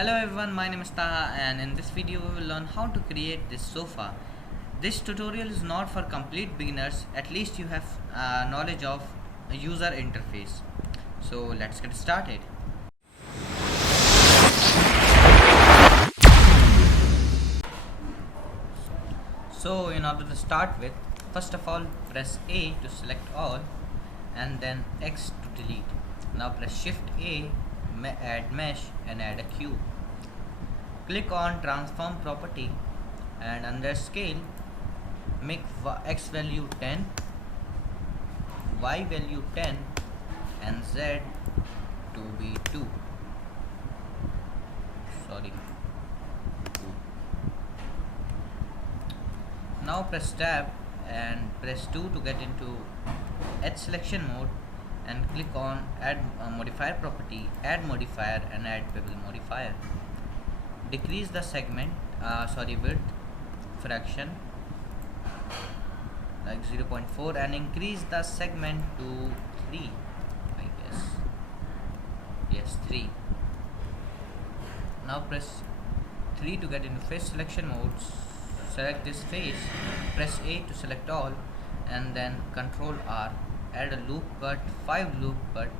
Hello everyone, my name is Taha and in this video we will learn how to create this sofa. This tutorial is not for complete beginners, at least you have knowledge of a user interface. So let's get started. So in order to start with, first of all press A to select all and then X to delete. Now press Shift A, add mesh and add a cube. Click on transform property and under scale make X value 10, Y value 10 and Z to be 2. Sorry. 2. Now press tab and press 2 to get into edge selection mode and click on add modifier property, add modifier and add bevel modifier. Decrease the segment width fraction like 0.4 and increase the segment to 3, I guess. Yes, 3. Now press 3 to get into face selection mode. Select this face, press A to select all and then Ctrl R, add a loop cut, 5 loop cut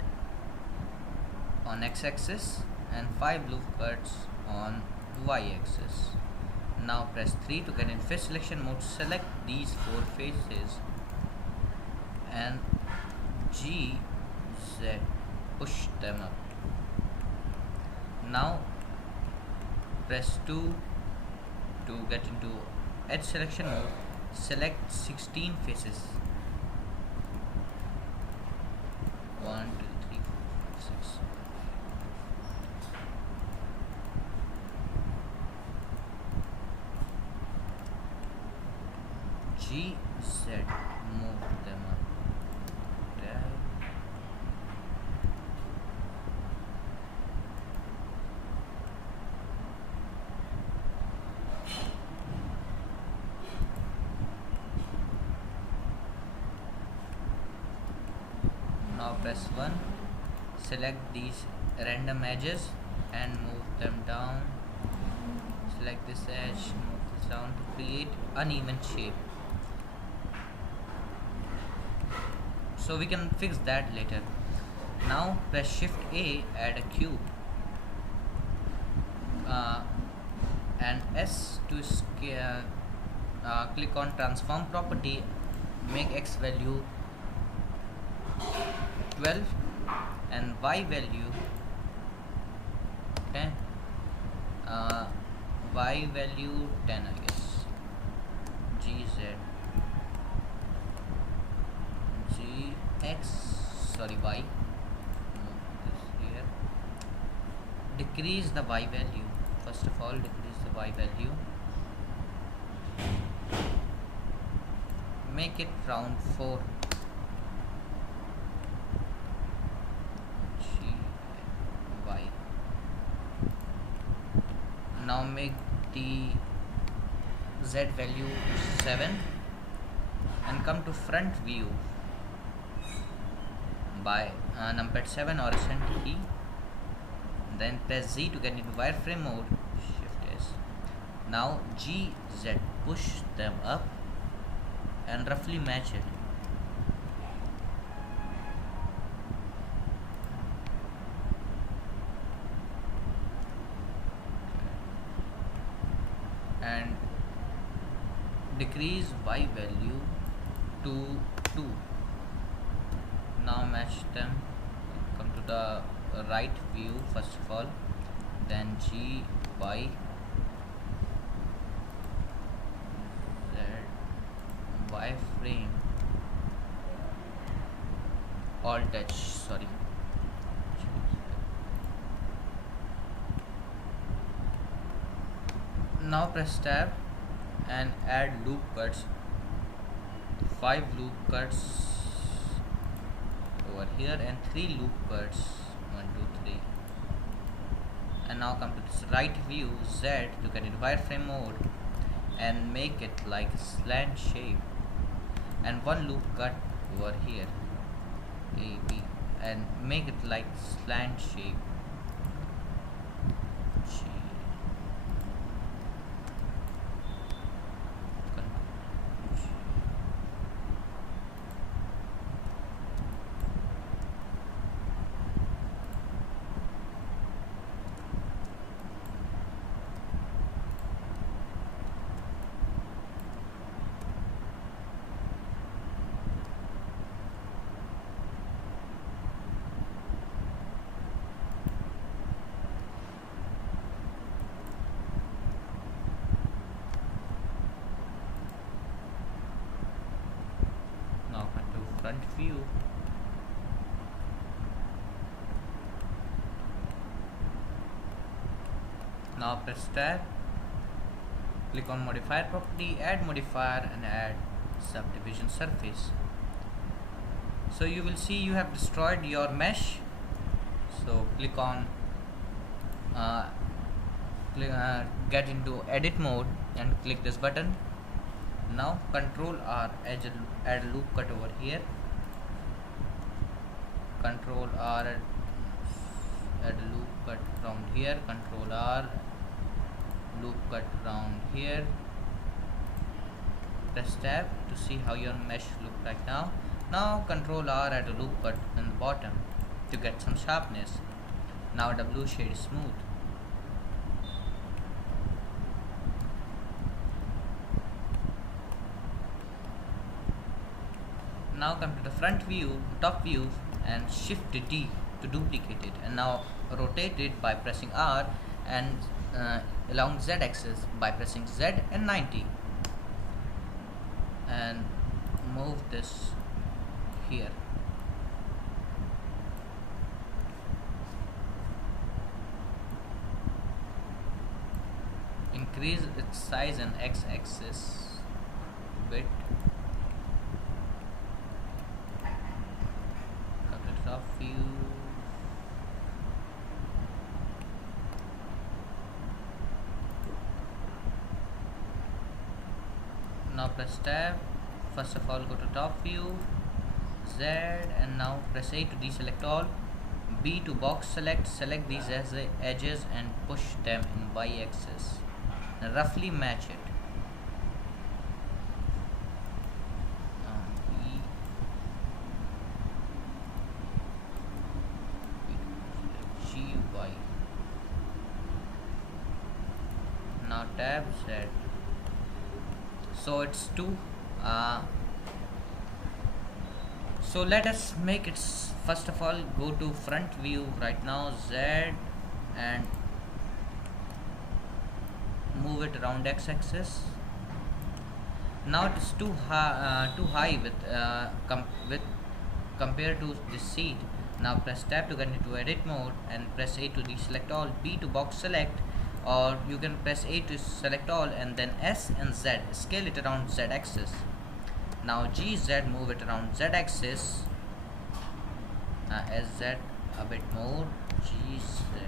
on x-axis and 5 loop cuts on y-axis. Now press 3 to get in face selection mode. Select these 4 faces and G, Z, push them up. Now press 2 to get into edge selection mode. Select 16 faces. 1, 2, 3, 4, 5, 6. G, Z, move them up. There. Now press 1. Select these random edges and move them down. Select this edge, move this down to create uneven shape. So we can fix that later. Now press Shift A, add a cube and S to scale. Click on transform property, make X value 12 and Y value 10. Y value 10, I guess. GZ. Y. This here. Decrease the Y value. First of all, decrease the Y value. Make it round 4. Y. Now make the Z value 7 and come to front view by numpad 7 or ascent key, then press Z to get into wireframe mode. Shift S. Now G, Z, push them up and roughly match it. And decrease Y value to 2. Now match them. Come to the right view first of all, then G, Y, Z, Y frame, Alt H, sorry. Now press tab and add loop cuts, 5 loop cuts over here and 3 loop cuts, 1, 2, 3. And now come to this right view, Z, to get into wireframe mode and make it like slant shape and 1 loop cut over here, A, B, and make it like slant shape. G, front view. Now press tab, click on modifier property, add modifier and add subdivision surface. So you will see you have destroyed your mesh. So click on get into edit mode and click this button. Now Control R, add loop cut over here. Control R, add loop cut around here. Control R, loop cut around here. Press tab to see how your mesh look like now. Now Control R, add a loop cut in the bottom to get some sharpness. Now the blue shade is smooth. Now come to the front view, top view, and shift D to duplicate it, and now rotate it by pressing R, and along Z axis by pressing Z and 90, and move this here. Increase its size and X axis bit. Come to the top view. Now press tab. First of all, go to top view, Z, and now press A to deselect all. B to box select. Select these as the edges and push them in Y axis. Now roughly match it. GY. Now tab Z. So it's 2. So let us make it. First of all, go to front view right now, Z, and move it around X axis. Now it is too high with compared to this seat. Now press tab to get into edit mode and press A to deselect all, B to box select, or you can press A to select all and then S and Z. Scale it around Z axis. Now GZ, move it around Z axis. SZ a bit more. GZ.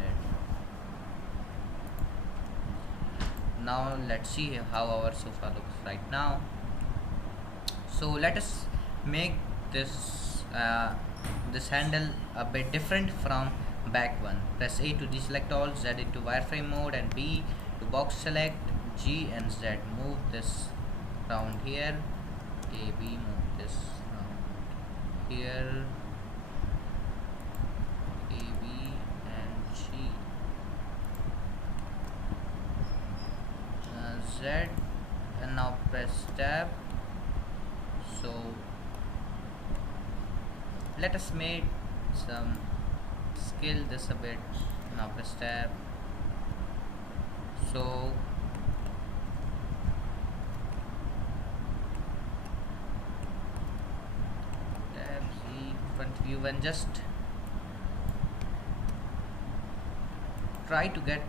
Now let's see how our sofa looks right now. So let us make this this handle a bit different from back one. Press A to deselect all, Z into wireframe mode, and B to box select, G and Z. Move this round here. A, B, move this round here. A, B and G. Z, and now press tab. So let us make some scale this a bit. Now press tab. So tab Z, front view, and just try to get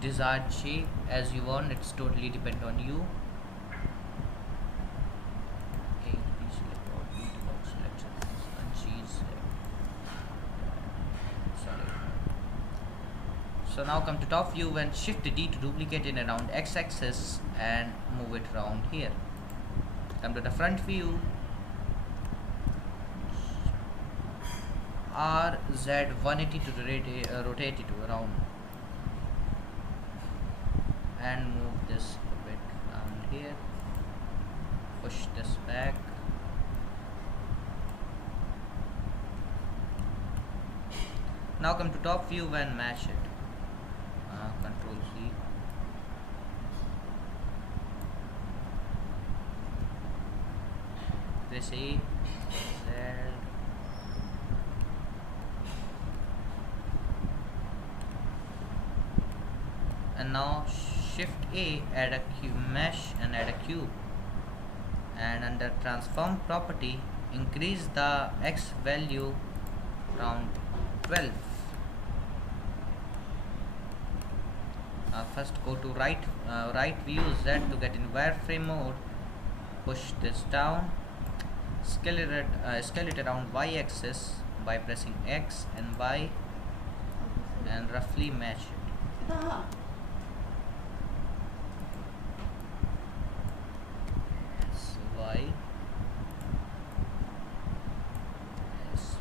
desired shape as you want. It's totally depend on you. So now come to top view and shift D to duplicate it around X axis and move it around here. Come to the front view, RZ 180 to rotate it around, and move this a bit around here. Push this back. Now come to top view and match it. Control C. Press A, Z, and now shift A, add a cube mesh and add a cube, and under transform property increase the x value around 12. First go to right view Z to get in wireframe mode. Push this down, scale it around y axis by pressing X and Y and roughly match it. Yes, Y. Yes.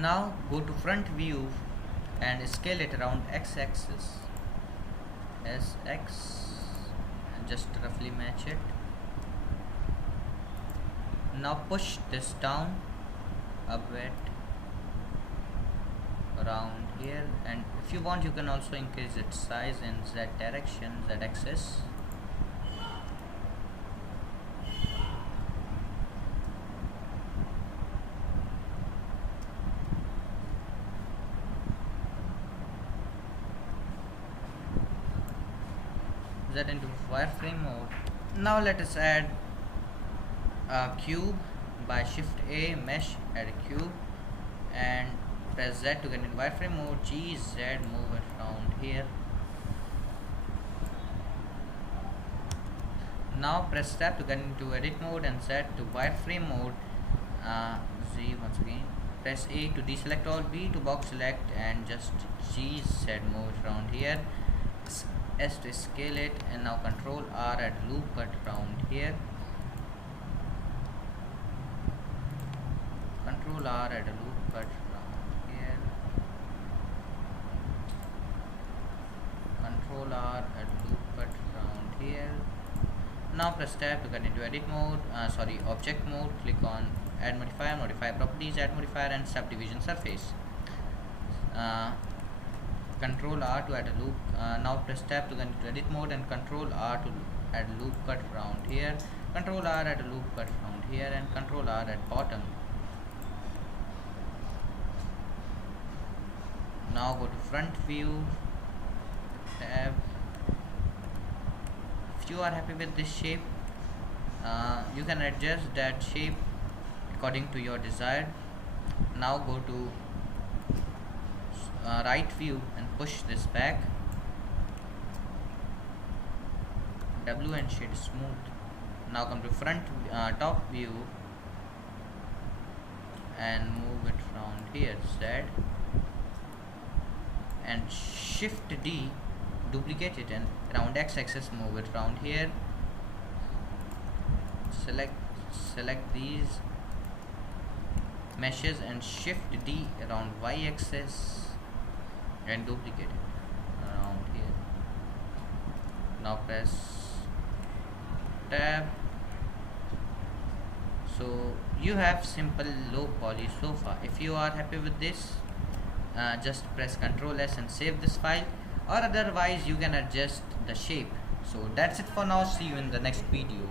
Now go to front view and scale it around x-axis. SX, just roughly match it. Now push this down a bit around here, and if you want you can also increase its size in Z direction, Z axis. Z into wireframe mode. Now let us add a cube by shift A, mesh, add a cube and press Z to get in wireframe mode. G, Z, move it around here. Now press tab to get into edit mode and Z to wireframe mode. Z once again. Press A to deselect all, B to box select and just G, Z, move it around here. S to scale it, and now control R, add loop cut around here. Control R, add a loop cut around here. Control R, add loop cut around here. Now press tab to get into edit mode, object mode. Click on add modifier, modify properties, add modifier and subdivision surface. Control R to add a loop. Now press tab to get into edit mode and control R to add loop cut around here. Control R, add a loop cut around here and control R at bottom. Now go to front view, tab. If you are happy with this shape, you can adjust that shape according to your desire. Now go to right view and push this back, W and shade smooth. Now come to front top view and move it around here, Z, and shift D, duplicate it and around x-axis move it around here. Select these meshes and shift D around y-axis and duplicate it around here. Now press tab. So you have simple low poly sofa. If you are happy with this, just press Ctrl S and save this file, or otherwise you can adjust the shape. So that's it for now. See you in the next video.